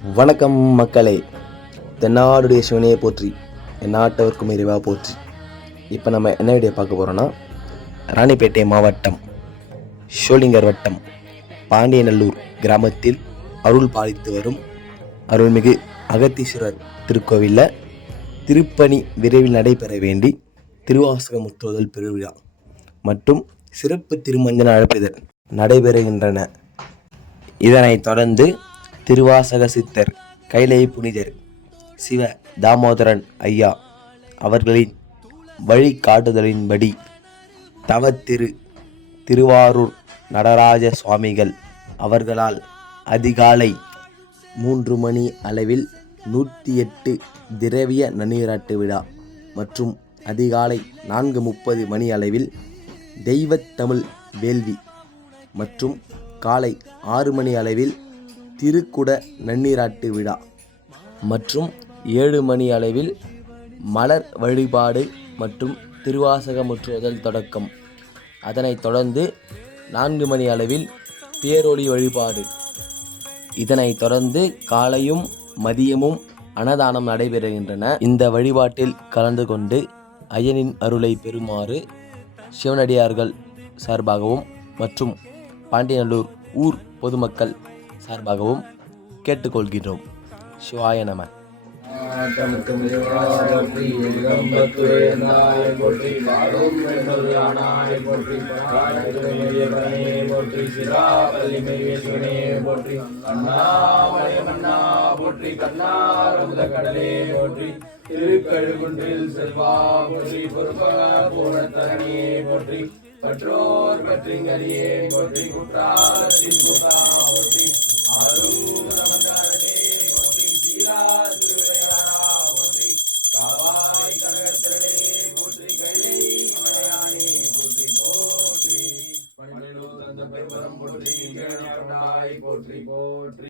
வணக்கம் மக்களே, தென்னாடுடைய சிவனையை போற்றி, எந்நாட்டவர்க்கும் இறைவா போற்றி. இப்போ நம்ம என்ன வீடியோ பார்க்க போகிறோன்னா, ராணிப்பேட்டை மாவட்டம் ஷோலிங்கர் வட்டம் பாண்டியநல்லூர் கிராமத்தில் அருள் பாலித்து வரும் அருள்மிகு அகத்தீஸ்வரர் திருக்கோவிலில் திருப்பணி விரைவில் நடைபெற வேண்டி திருவாசக முற்றுதல் பெருவிழா மற்றும் சிறப்பு திருமஞ்சன அழைப்பிதழ் நடைபெறுகின்றன. இதனைத் தொடர்ந்து திருவாசக சித்தர் கைலை புனிதர் சிவ தாமோதரன் ஐயா அவர்களின் வழிகாட்டுதலின்படி தவத்திரு திருவாரூர் நடராஜ சுவாமிகள் அவர்களால் அதிகாலை 3 மணி அளவில் 108 திரவிய நன்னீராட்டு விழா மற்றும் அதிகாலை 4:30 மணி அளவில் தெய்வத்தமிழ் வேள்வி மற்றும் காலை 6 மணி அளவில் திருக்குட நன்னீராட்டு விழா மற்றும் 7 மணி அளவில் மலர் வழிபாடு மற்றும் திருவாசக முற்றுதல் தொடக்கம். அதனைத் தொடர்ந்து 4 மணி அளவில் பேரொளி வழிபாடு. இதனைத் தொடர்ந்து காலையும் மதியமும் அன்னதானம் நடைபெறுகின்றன. இந்த வழிபாட்டில் கலந்து கொண்டு ஐயனின் அருளை பெறுமாறு சிவனடியார்கள் சார்பாகவும் மற்றும் பாண்டியநல்லூர் ஊர் பொதுமக்கள் சார்பாகவும் கேட்டுக்கொள்கின்றோம். சிவாய நம. திருக்கழுகுன்றில் செல்வா போற்றி, பொறுப்பூரத்தரணியே போற்றி, பற்றோர் பற்றிங்கரியே போற்றி, குற்றாலத்தின் குற்றா போற்றி, அருள்மந்தரனே போற்றி, சீரா திருவிளையாடா போற்றி, காவாய் கனகத்திரனே போற்றி, கைலை மலையானே போற்றி போற்றி, பன்னெண்டு தந்த பெருமரம் போற்றி, போற்றி போற்றி.